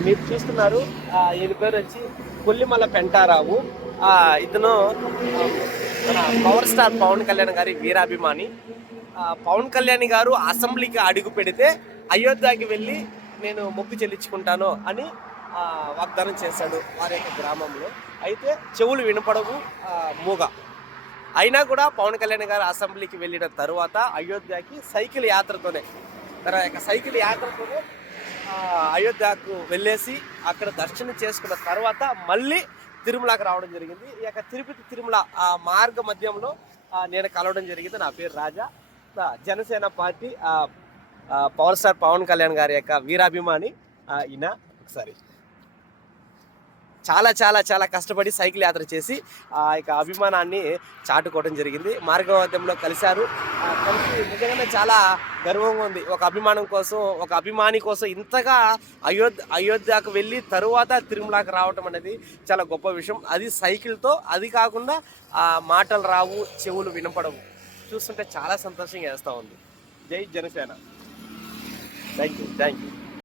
మీరు చూస్తున్నారు. ఈయన పేరు వచ్చి కొల్లిమల్ల పెంటారావు. ఇతను మన పవర్ స్టార్ పవన్ కళ్యాణ్ గారి వీరాభిమాని. పవన్ కళ్యాణ్ గారు అసెంబ్లీకి అడుగు పెడితే అయోధ్యకి వెళ్ళి నేను మొక్కు చెల్లించుకుంటాను అని వాగ్దానం చేశాడు వారి యొక్క గ్రామంలో. అయితే చెవులు వినపడవు, మూగ. అయినా కూడా పవన్ కళ్యాణ్ గారు అసెంబ్లీకి వెళ్ళిన తరువాత అయోధ్యకి సైకిల్ యాత్రతోనే తన యొక్క సైకిల్ యాత్రతోనే అయోధ్యకు వెళ్ళేసి అక్కడ దర్శనం చేసుకున్న తర్వాత మళ్ళీ తిరుమలకి రావడం జరిగింది. ఈ యొక్క తిరుపతి తిరుమల ఆ మార్గ మధ్యంలో నేను కలవడం జరిగింది. నా పేరు Raja. Janasena party power star Pawan Kalyan గారి యొక్క వీరాభిమాని ఈయన. ఒకసారి చాలా చాలా చాలా కష్టపడి సైకిల్ యాత్ర చేసి ఆ యొక్క అభిమానాన్ని చాటుకోవడం జరిగింది. మార్గమధ్యంలో కలిశారు. కలిసి నిజంగానే చాలా గర్వంగా ఉంది. ఒక అభిమానం కోసం, ఒక అభిమాని కోసం ఇంతగా అయోధ్యకు వెళ్ళి తరువాత తిరుమలకి రావటం అనేది చాలా గొప్ప విషయం. అది సైకిల్తో. అది కాకుండా మాటలు రావు, చెవులు వినపడవు. చూస్తుంటే చాలా సంతోషంగా వేస్తూ ఉంది. జై జనసేన. Thank you.